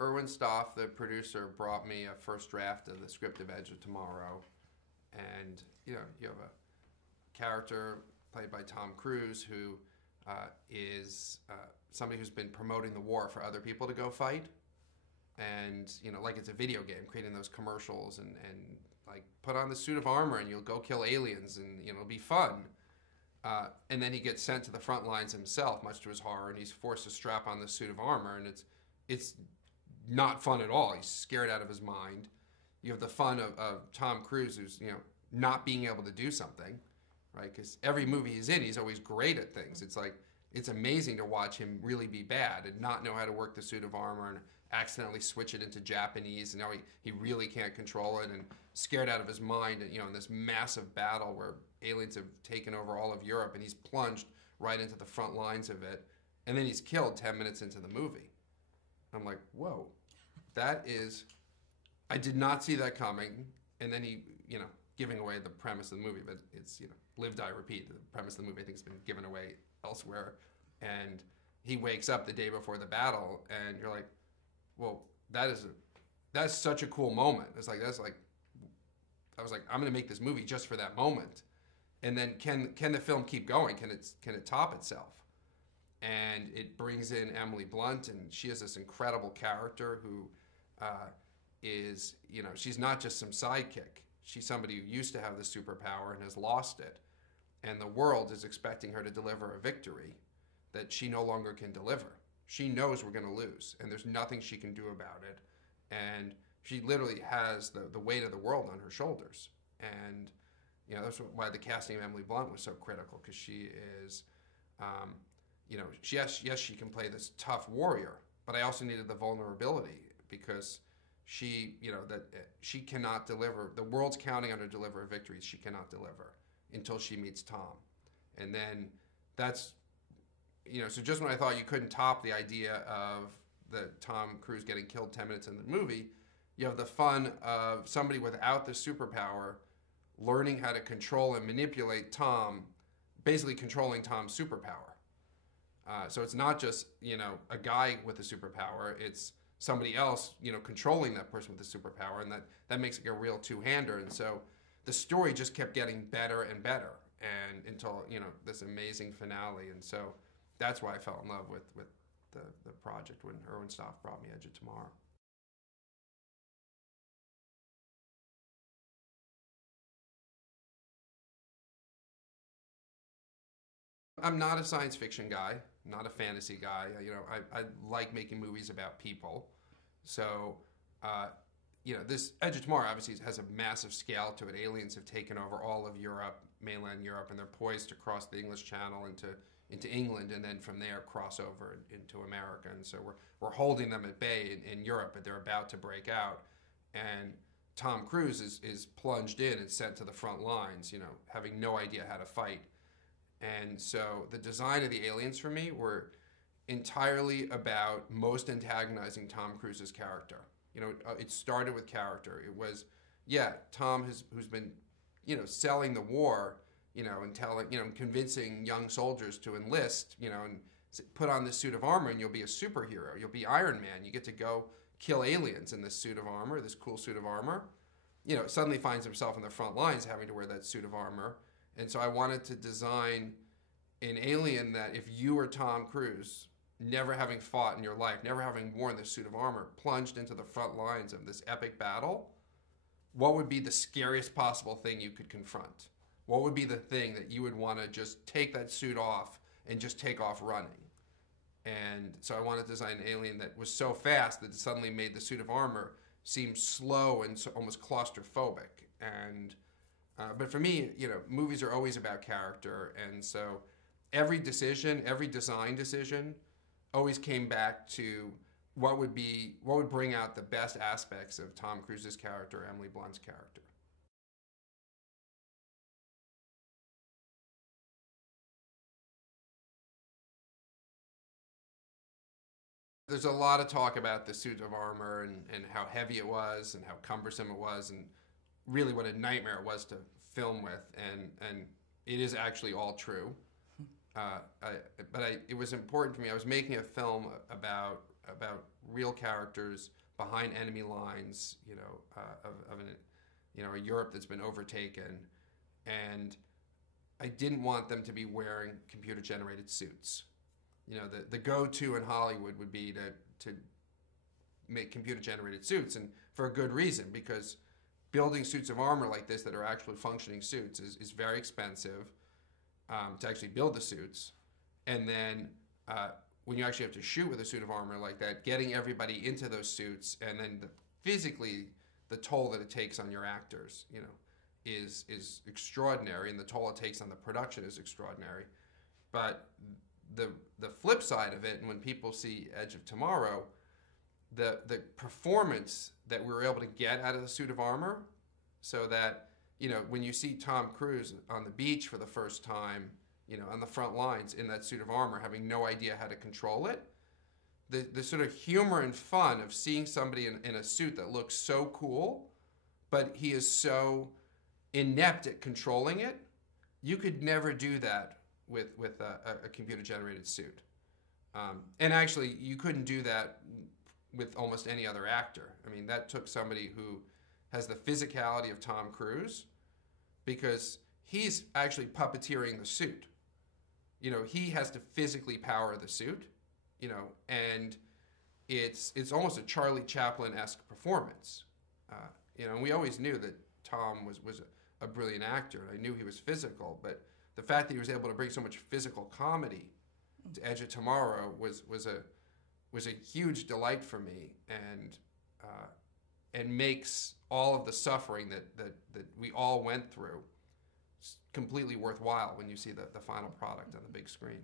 Erwin Stoff, the producer, brought me a first draft of the script of Edge of Tomorrow, and you know, you have a character played by Tom Cruise who is somebody who's been promoting the war for other people to go fight, and you know, like it's a video game, creating those commercials and like put on the suit of armor and you'll go kill aliens and you know it'll be fun. And then he gets sent to the front lines himself, much to his horror, and he's forced to strap on the suit of armor, and it's not fun at all. He's scared out of his mind. You have the fun of Tom Cruise, who's you know not being able to do something, right? Because every movie he's in, he's always great at things. It's like it's amazing to watch him really be bad and not know how to work the suit of armor and accidentally switch it into Japanese, and now he really can't control it and scared out of his mind, you know, in this massive battle where aliens have taken over all of Europe and he's plunged right into the front lines of it, and then he's killed 10 minutes into the movie. I'm like, whoa, that is, I did not see that coming. And then he, you know, giving away the premise of the movie, but it's, you know, live, die, repeat. The premise of the movie I think has been given away elsewhere. And he wakes up the day before the battle and you're like, well, that's such a cool moment. It's like, I was like, I'm going to make this movie just for that moment. And then can the film keep going? Can it top itself? And it brings in Emily Blunt, and she is this incredible character who is, you know, she's not just some sidekick. She's somebody who used to have the superpower and has lost it. And the world is expecting her to deliver a victory that she no longer can deliver. She knows we're going to lose, and there's nothing she can do about it. And she literally has the weight of the world on her shoulders. And, you know, that's why the casting of Emily Blunt was so critical, because she is, you know, yes, she can play this tough warrior, but I also needed the vulnerability because she, you know, that she cannot deliver. The world's counting on her to deliver victories she cannot deliver until she meets Tom. And then that's, you know, so just when I thought you couldn't top the idea of the Tom Cruise getting killed 10 minutes into the movie, you have the fun of somebody without the superpower learning how to control and manipulate Tom, basically controlling Tom's superpower. So it's not just, you know, a guy with a superpower, it's somebody else, you know, controlling that person with the superpower, and that makes it a real two-hander. And so the story just kept getting better and better, and until, you know, this amazing finale. And so that's why I fell in love with the project when Erwin Stoff brought me Edge of Tomorrow. I'm not a science fiction guy, not a fantasy guy. You know, I like making movies about people. So, you know, this Edge of Tomorrow obviously has a massive scale to it. Aliens have taken over all of Europe, mainland Europe, and they're poised to cross the English Channel into England, and then from there cross over into America. And so we're holding them at bay in Europe, but they're about to break out. And Tom Cruise is plunged in and sent to the front lines, you know, having no idea how to fight. And so the design of the aliens for me were entirely about most antagonizing Tom Cruise's character. You know, it started with character. It was, yeah, Tom who's been, you know, selling the war, you know, and telling, you know, convincing young soldiers to enlist, you know, and put on this suit of armor and you'll be a superhero. You'll be Iron Man. You get to go kill aliens in this suit of armor, this cool suit of armor. You know, suddenly finds himself in the front lines having to wear that suit of armor. And so I wanted to design an alien that if you were Tom Cruise, never having fought in your life, never having worn this suit of armor, plunged into the front lines of this epic battle, what would be the scariest possible thing you could confront? What would be the thing that you would want to just take that suit off and just take off running? And so I wanted to design an alien that was so fast that it suddenly made the suit of armor seem slow and so almost claustrophobic. And but for me, you know, movies are always about character, and so every decision, every design decision, always came back to what would bring out the best aspects of Tom Cruise's character, Emily Blunt's character. There's a lot of talk about the suit of armor and how heavy it was and how cumbersome it was and really what a nightmare it was to film with, and it is actually all true. It was important for me. I was making a film about about real characters behind enemy lines, of a Europe that's been overtaken, and I didn't want them to be wearing computer-generated suits. The go-to in Hollywood would be to make computer-generated suits, and for a good reason, because building suits of armor like this that are actually functioning suits is very expensive to actually build the suits. And then when you actually have to shoot with a suit of armor like that, getting everybody into those suits, and then physically the toll that it takes on your actors, is extraordinary, and the toll it takes on the production is extraordinary. But the flip side of it, and when people see Edge of Tomorrow, the performance that we were able to get out of the suit of armor, so that when you see Tom Cruise on the beach for the first time, on the front lines in that suit of armor, having no idea how to control it, the sort of humor and fun of seeing somebody in a suit that looks so cool, but he is so inept at controlling it, you could never do that with a computer-generated suit. And actually, you couldn't do that with almost any other actor. I mean, that took somebody who has the physicality of Tom Cruise, because he's actually puppeteering the suit. He has to physically power the suit, and it's almost a Charlie Chaplin-esque performance. And we always knew that Tom was a brilliant actor, and I knew he was physical, but the fact that he was able to bring so much physical comedy to Edge of Tomorrow was a huge delight for me, and makes all of the suffering that we all went through completely worthwhile when you see the final product on the big screen.